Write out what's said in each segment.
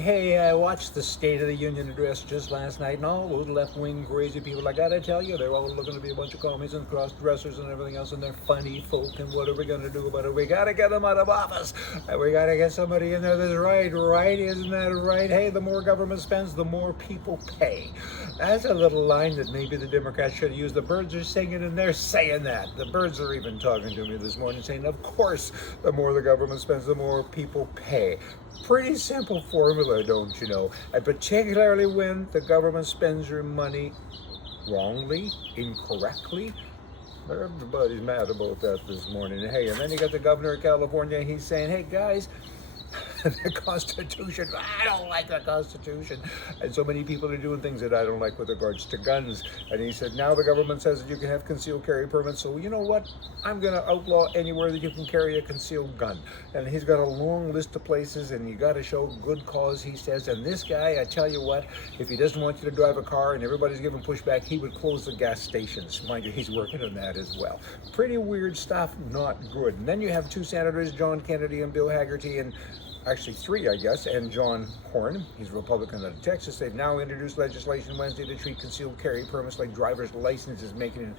Hey, I watched the State of the Union address just last night, and all those left-wing crazy people, I gotta tell you, they're all looking to be a bunch of commies and cross-dressers and everything else, and they're funny folk, and what are we gonna do about it? We gotta get them out of office, and we gotta get somebody in there that's right, isn't that right? Hey, the more government spends, the more people pay. That's a little line that maybe the Democrats should have used. The birds are singing, and they're saying that. The birds are even talking to me this morning, saying, of course, the more the government spends, the more people pay. Pretty simple formula, don't you know? And particularly when the government spends your money wrongly, incorrectly. Everybody's mad about that this morning. Hey, and then you got the governor of California, he's saying, hey guys, the Constitution, I don't like the Constitution. And so many people are doing things that I don't like with regards to guns. And he said, now the government says that you can have concealed carry permits, so you know what? I'm going to outlaw anywhere that you can carry a concealed gun. And he's got a long list of places, and you got to show good cause, he says. And this guy, I tell you what, if he doesn't want you to drive a car and everybody's giving pushback, he would close the gas stations. Mind you, he's working on that as well. Pretty weird stuff, not good. And then you have two senators, John Kennedy and Bill Haggerty, and actually three, I guess, and John Horn, he's a Republican out of Texas. They've now introduced legislation Wednesday to treat concealed carry permits like driver's licenses, making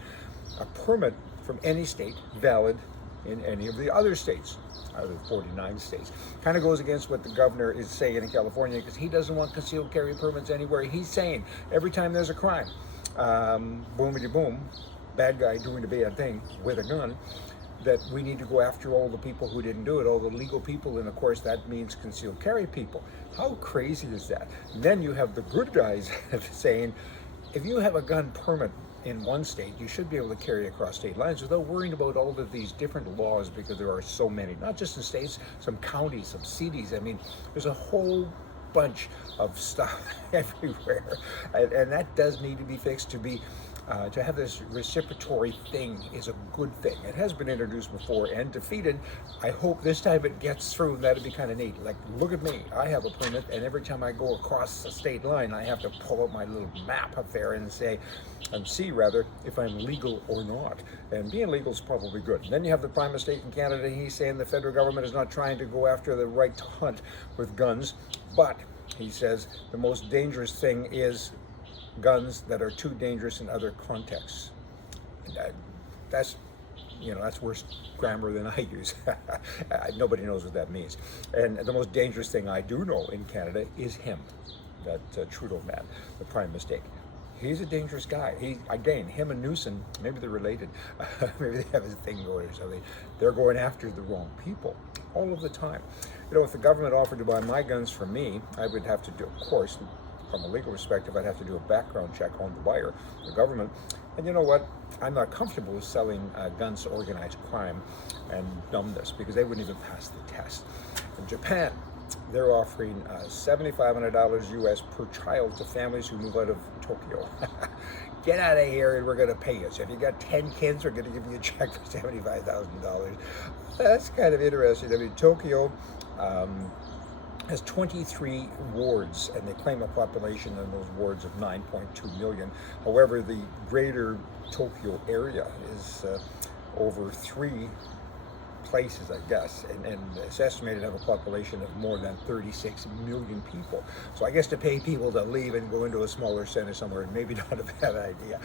a permit from any state valid in any of the other states, out of the 49 states. Kind of goes against what the governor is saying in California, because he doesn't want concealed carry permits anywhere. He's saying every time there's a crime, boomity boom, bad guy doing a bad thing with a gun, that we need to go after all the people who didn't do it, all the legal people, and of course that means concealed carry people. How crazy is that? And then you have the good guys saying, if you have a gun permit in one state, you should be able to carry across state lines without worrying about all of these different laws, because there are so many, not just in states, some counties, some cities. I mean, there's a whole bunch of stuff everywhere, and that does need to be fixed. To have this reciprocatory thing is a good thing. It has been introduced before and defeated. I hope this time it gets through. That'd be kind of neat. Like, look at me. I have a permit, and every time I go across the state line, I have to pull up my little map up there and see if I'm legal or not. And being legal is probably good. And then you have the Prime Minister in Canada. He's saying the federal government is not trying to go after the right to hunt with guns, but he says the most dangerous thing is guns that are too dangerous in other contexts. That's worse grammar than I use. Nobody knows what that means. And the most dangerous thing I do know in Canada is him, that Trudeau man, the Prime Minister. He's a dangerous guy. Him and Newsom, maybe they're related. Maybe they have a thing going or something. They're going after the wrong people all of the time. You know, if the government offered to buy my guns from me, I would have to do, of course, from a legal perspective, I'd have to do a background check on the buyer, the government. And you know what? I'm not comfortable with selling guns to organized crime and numbness, because they wouldn't even pass the test. In Japan, they're offering $7,500 US per child to families who move out of Tokyo. Get out of here and we're going to pay you. So if you got 10 kids, we're going to give you a check for $75,000. That's kind of interesting. I mean, Tokyo has 23 wards, and they claim a population in those wards of 9.2 million. However, the greater Tokyo area is over 3 places, I guess, and it's estimated to have a population of more than 36 million people. So I guess to pay people to leave and go into a smaller center somewhere, maybe not a bad idea.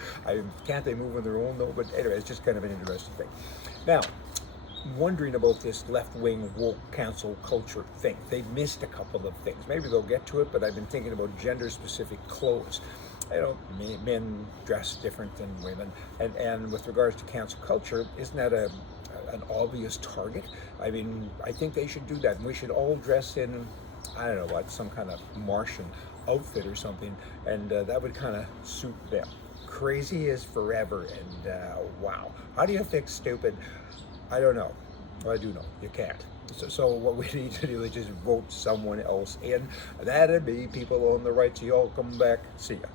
Can't they move on their own though? But anyway, it's just kind of an interesting thing. Now, wondering about this left-wing woke cancel culture thing. They've missed a couple of things. Maybe they'll get to it, but I've been thinking about gender-specific clothes. You know, men dress different than women, and with regards to cancel culture, isn't that an obvious target? I mean, I think they should do that, and we should all dress in, I don't know what, some kind of Martian outfit or something, and that would kind of suit them. Crazy is forever, and wow. How do you fix stupid? I don't know. Well, I do know. You can't. So what we need to do is just vote someone else in. That'd be people on the right. So you all come back. See ya.